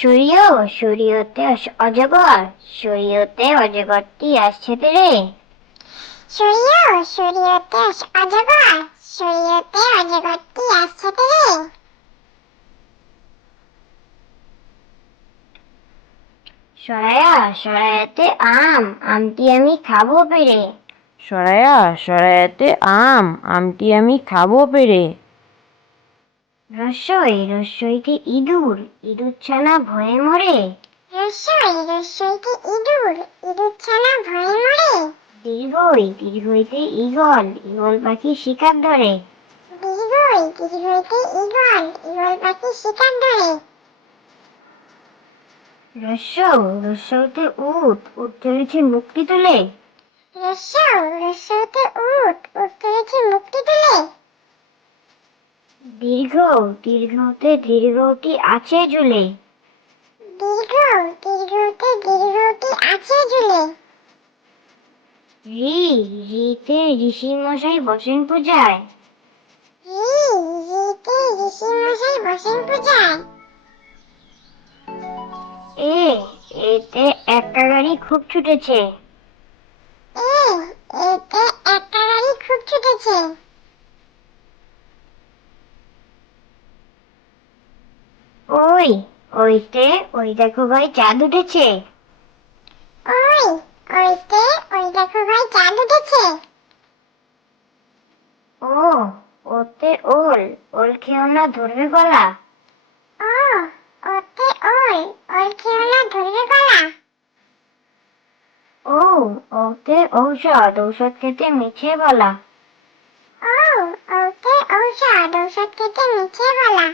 সূর্য সূর্যতে অজগর। সূর্যতে অজগরটি আসছে তেরে সূর্য সূর্যতে অজগর। সূর্যতে অজগরটি আসছে তেরে সরায়া সরায়াতে আম। আমটি আমি খাব পেরে। সরায়া সরায়াতে আম। আমটি আমি খাব পেরে। রসই রসইতে ইঁদুর ইঁদুর ছানা ভয়ে মরে রসই রসইতে ইঁদুর ইঁদুর ছানা ভয়ে মরে দীর্ঘই দীর্ঘইতে ঈগল ঈগল পাখি শিকার ধরে দীর্ঘই দীর্ঘইতে ঈগল ঈগল পাখি শিকার ধরে রস্যৌ রস্যৌতে উট উট চলেছে মুক্তি তুলে রস্যৌ রস্যৌতে উট উট করেছে মুক্তি তুলে দীর্ঘ দীর্ঘতে দীর্ঘটি আছে ঝুলে। দীর্ঘ দীর্ঘতে দীর্ঘটি আছে ঝুলে। রি রিতে ঋষি মশাই বসেন পূজায়। রি রিতে ঋষি মশাই বসেন পূজায়। এ এতে একটা গাড়ি খুব ছুটেছে। এ এতে একটা গাড়ি খুব ছুটেছে। ওই ওইতে ওই দেখো ভাই চাঁদ উঠেছে। ওই ওইতে ওই দেখো ভাই চাঁদ উঠেছে। ও ওতে ওল ওল খেও না ধরবে গলা? ও ওতে ওই ওই খেও না ধরবে গলা? ও ওতে ঔষধ ঔষধ খেতে মিছে বলা ও ওতে ঔষধ ঔষধ খেতে মিছে বলা